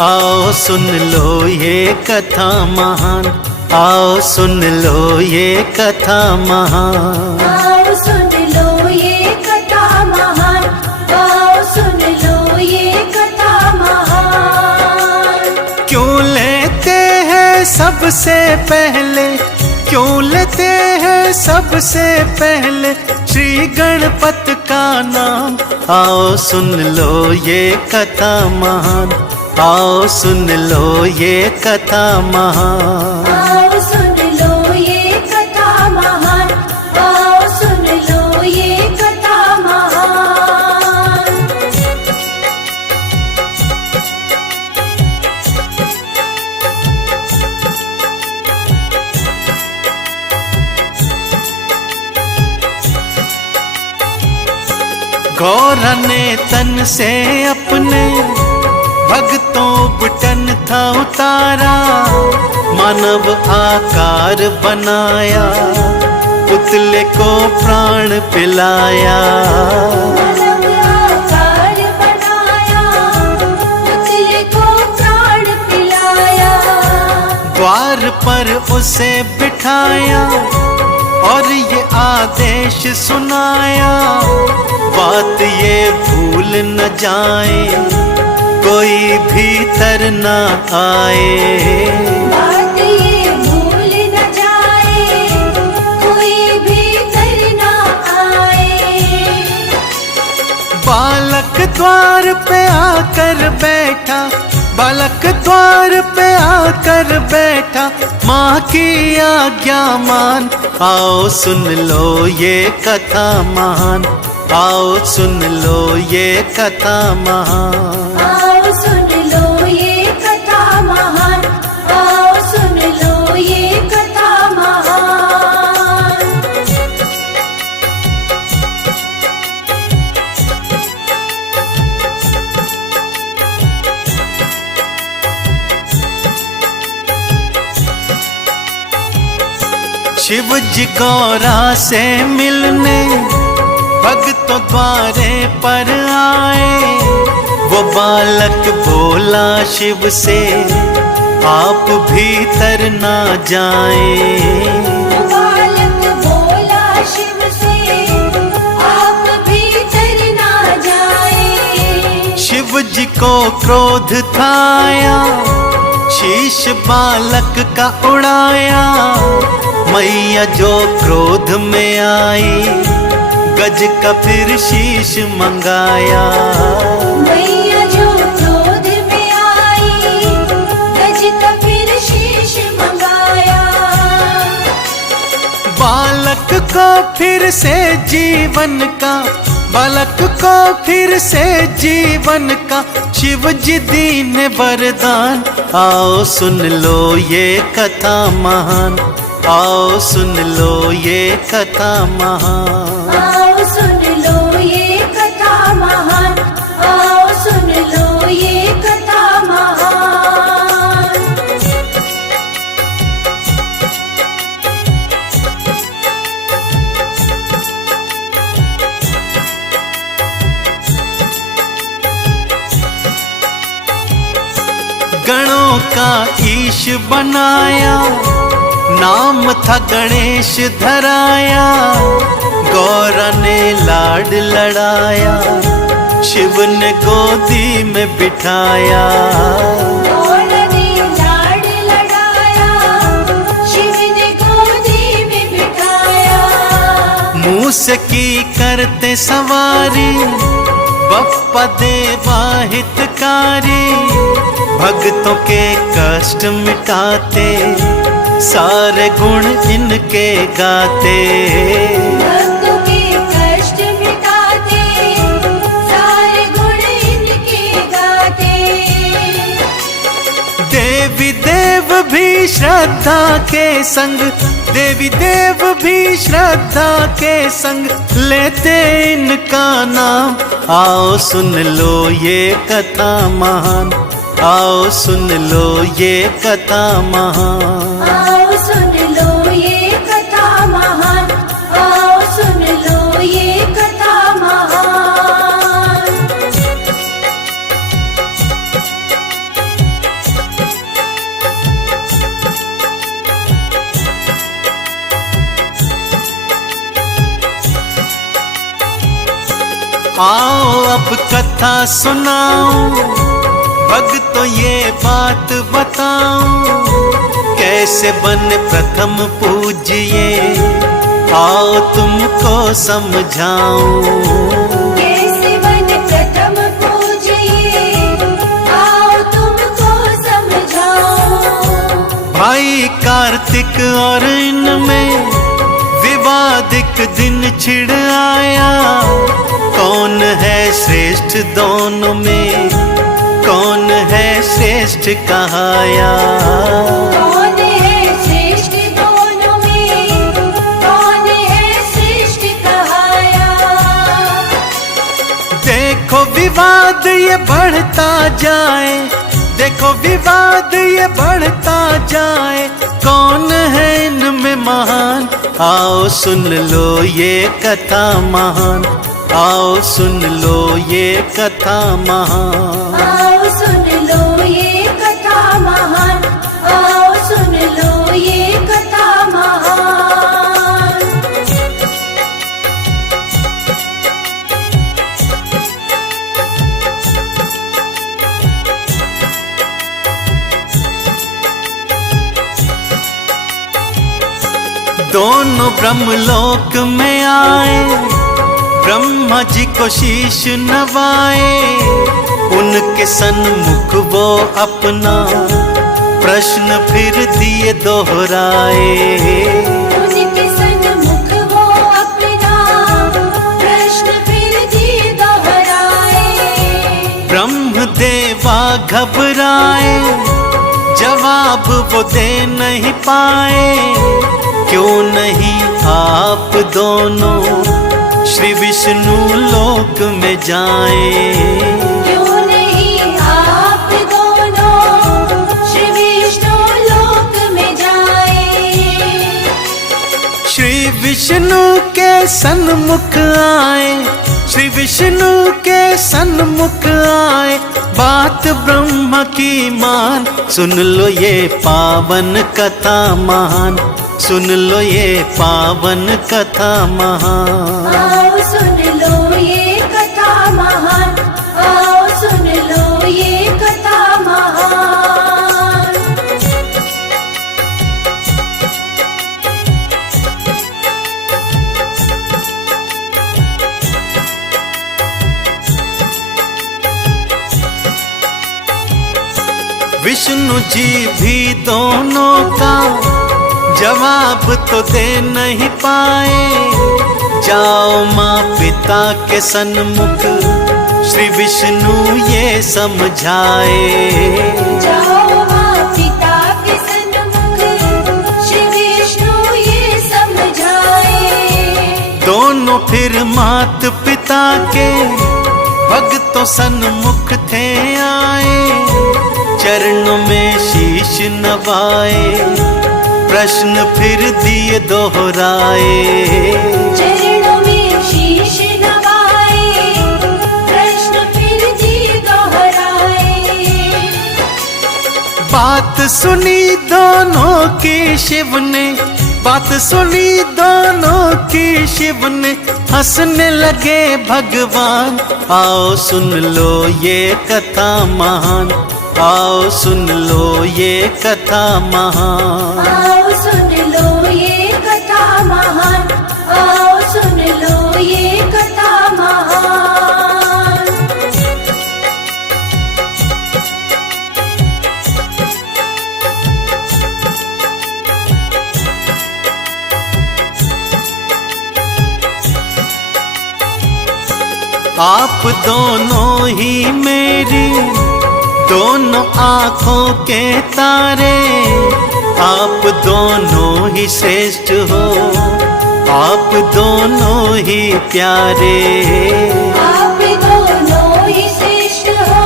आओ सुन लो ये कथा महान, आओ सुन लो ये कथा महान। आओ सुन लो ये कथा महान, आओ सुन लो ये कथा महान। क्यों लेते हैं सबसे पहले, क्यों लेते हैं सबसे पहले श्री गणपति का नाम। आओ सुन लो ये कथा महान, आओ सुन लो ये कथा महान। आओ सुन लो ये कथा महान, आओ सुन लो ये कथा महान। गौरा ने तन से अपने भक्तों बटन था उतारा, मानव आकार बनाया, पुतले को प्राण पिलाया। मानव आकार बनाया, पुतले को प्राण पिलाया। द्वार पर उसे बिठाया और ये आदेश सुनाया, बात ये भूल न जाए कोई भीतर न आए। बात ये भूल न जाए कोई भीतर न आए। बालक द्वार पे आकर बैठा, बालक द्वार पे आकर बैठा, माँ की आज्ञा मान। आओ सुन लो ये कथा महान, आओ सुन लो ये कथा महान। आओ सुन लो ये कथा महान, आओ सुन लो ये कथा महान। शिव जी गौरा से मिलने भक्तों द्वारे पर आए, वो बालक बोला शिव से आप भीतर ना जाए। बालक बोला शिव से आप भीतर ना जाए। शिव जी को क्रोध था आया, शीश बालक का उड़ाया, मैया जो क्रोध में आई, गज का फिर शीश मंगाया। मैया जो क्रोध में आई, गज का फिर शीश मंगाया। बालक को फिर से जीवन का, बालक को फिर से जीवन का शिव जी दीन वरदान। आओ सुन लो ये कथा महान, आओ सुन लो ये कथा महान। आओ सुन लो ये कथा महान, आओ सुन लो ये कथा महान। गणों का ईश बनाया, नाम था गणेश धराया, गौरा ने लाड लड़ाया, शिव ने गोदी में बिठाया। गौरा ने लाड लड़ाया, शिव ने गोदी में बिठाया। मुँह से की करते सवारी, बप्पा देवा हितकारी, भक्तों के कष्ट मिटाते, सारे गुण इनके गाते। भक्तों के कष्ट मिटाते, सारे गुण इनके गाते। देवी देव भी श्रद्धा के संग, देवी देव भी श्रद्धा के संग, लेते इनका नाम। आओ सुन लो ये कथा महान, आओ सुन लो ये कथा महान। आओ सुन लो ये कथा महान, आओ सुन लो ये कथा महान। आओ अब कथा सुनाऊं, भक्तों ये बात बताऊं, कैसे बने प्रथम पूज्य, आओ तुमको समझाऊं। कैसे बने प्रथम पूज्य, आओ तुमको समझाऊं। भाई कार्तिक और इनमें विवादिक दिन छिड़ आया, कौन है श्रेष्ठ दोनों में, कौन है श्रेष्ठ कहाया। कौन है श्रेष्ठ दोनों में, कौन है श्रेष्ठ कहाया। देखो विवाद ये बढ़ता जाए, देखो विवाद ये बढ़ता जाए, कौन है इनमें महान, आओ सुन लो ये कथा महान, आओ सुन लो ये कथा महान। आओ सुन लो ये कथा महान, आओ सुन लो ये कथा महान। दोनों ब्रह्मलोक में आए, ब्रह्मा जी को शीश नवाए, उनके सन्मुख वो अपना प्रश्न फिर दिए दोहराए। उनके सन्मुख वो अपना प्रश्न फिर दिए दोहराए। ब्रह्म देवा घबराए, जवाब वो दे नहीं पाए, क्यों नहीं आप दोनों श्री विष्णु लोक में जाएं। क्यों नहीं आप दोनों श्री विष्णु लोक में जाएं। श्री विष्णु के सन्मुख आए, श्री विष्णु के सन्मुख आए, बात ब्रह्म की मान, सुन लो ये पावन कथा महान, सुन लो ये पावन कथा महान। आओ सुन लो ये कथा महान, आओ सुन लो ये कथा महान। विष्णु जी भी दोनों का जवाब तो दे नहीं पाए, जाओ माँ पिता के सन्मुख श्री विष्णु ये समझाए। जाओ माँ पिता के सन्मुख श्री विष्णु ये समझाए। दोनों फिर मात पिता के भक्तों सन्मुख थे आए, चरणों में शीश नवाए, प्रश्न फिर दिए दोहराए। चरणों में शीश नवाए, प्रश्न फिर दिए दोहराए। बात सुनी दोनों की शिव ने, बात सुनी दोनों की शिव ने, हंसने लगे भगवान, आओ सुन लो ये कथा महान, आओ सुन लो ये कथा महान। आओ सुन लो ये कथा महान, आओ सुन लो ये कथा महान। आप दोनों ही मेरी दोनों आँखों के तारे, आप दोनों ही श्रेष्ठ हो, आप दोनों ही प्यारे। आप दोनों ही श्रेष्ठ हो,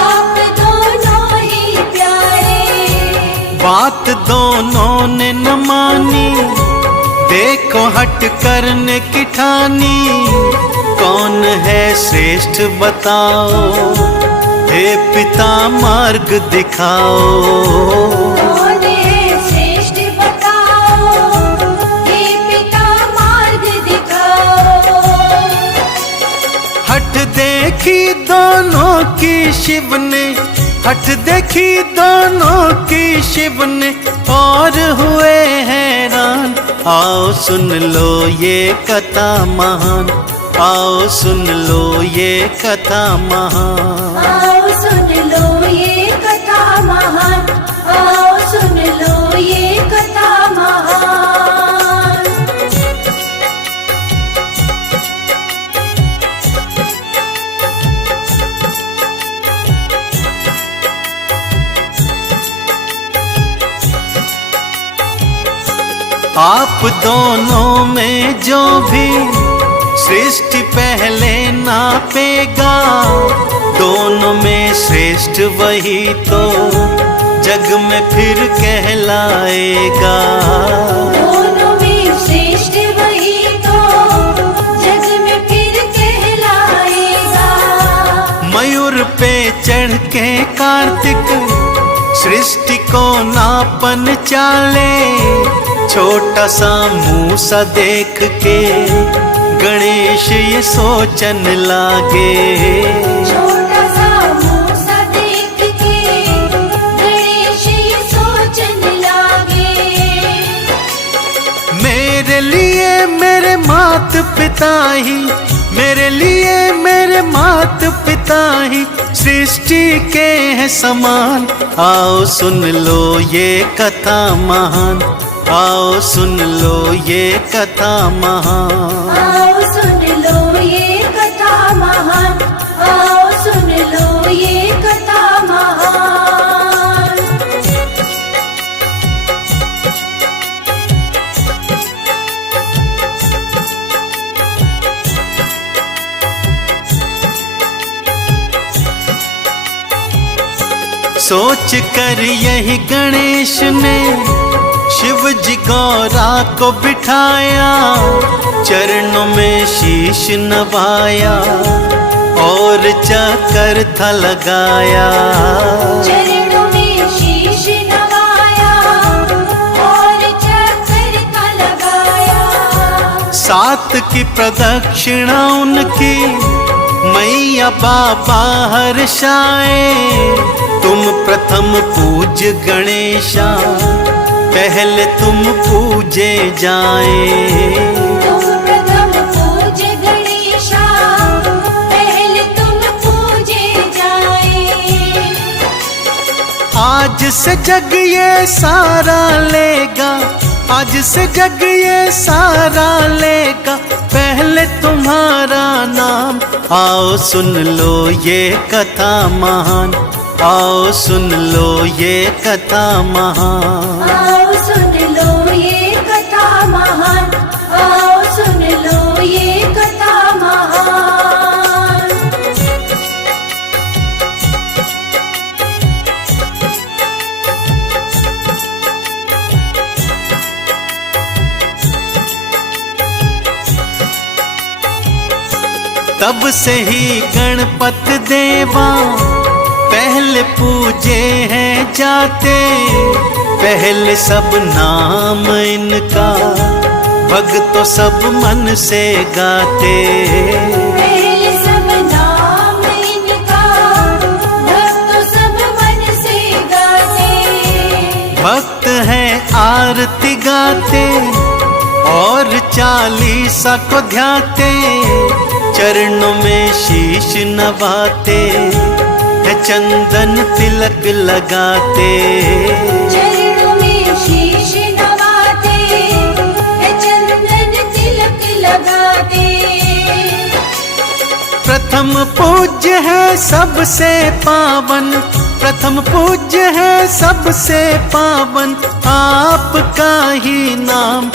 आप दोनों ही प्यारे। बात दोनों ने न मानी, देखो हट करने की ठानी, कौन है श्रेष्ठ बताओ, हे पिता मार्ग दिखाओ। कौन है श्रेष्ठ बताओ, हे पिता मार्ग दिखाओ। दोनों की शिव ने, हट देखी दोनों की शिव ने, और हुए हैरान। आओ सुन लो ये कथा महान, आओ सुन लो ये कथा महान। आओ सुन लो ये कथा महान, आओ सुन लो ये कथा महान। आप दोनों में जो भी सृष्टि पहले नापेगा, दोनों में श्रेष्ठ वही तो जग में फिर कहलाएगा। दोनों में श्रेष्ठ वही तो जग में फिर कहलाएगा। मयूर पे चढ़ के कार्तिक सृष्टि को नापन चाले, छोटा सा मूसा देख के गणेश ये सोचन लागे। छोटा सा मूसा देख के गणेश ये सोचन लागे। मेरे लिए मेरे मात पिता ही, मेरे लिए मेरे मात पिता ही सृष्टि के हैं समान। आओ सुन लो ये कथा महान, आओ सुन लो ये कथा महान। आओ सुन लो ये कथा महान, आओ सुन लो ये कथा महान। सोच कर यही गणेश ने शिव जी गौरा को बिठाया, चरणों में शीश नवाया और चक्कर था लगाया। चरणों में शीश नवाया और चक्कर था लगाया। 7 की प्रदक्षिणा उनकी मैया बाबा हर्षाए। तुम प्रथम पूज गणेशा, पहले तुम पूजे जाए। तुम प्रथम पूज गणेशा, पहले तुम पूजे जाए। आज से जग ये सारा लेगा, आज से जग ये सारा लेगा पहले तुम्हारा नाम। आओ सुन लो ये कथा महान, आओ सुन लो ये कथा महान। आओ सुन लो ये कथा महान, आओ सुन लो ये कथा महान। तब से ही गणपत देवा पहले पूजे हैं जाते। पहले सब नाम इनका भक्तों सब मन से गाते। पहले सब नाम इनका भक्तों सब मन से गाते। भक्त हैं आरती गाते और 40 को ध्याते। चरणों में शीश नवाते है चंदन तिलक लगाते। चरणों में शीश नवाते है चंदन तिलक लगाते। प्रथम पूज्य है सबसे पावन, प्रथम पूज्य है सबसे पावन आपका ही नाम।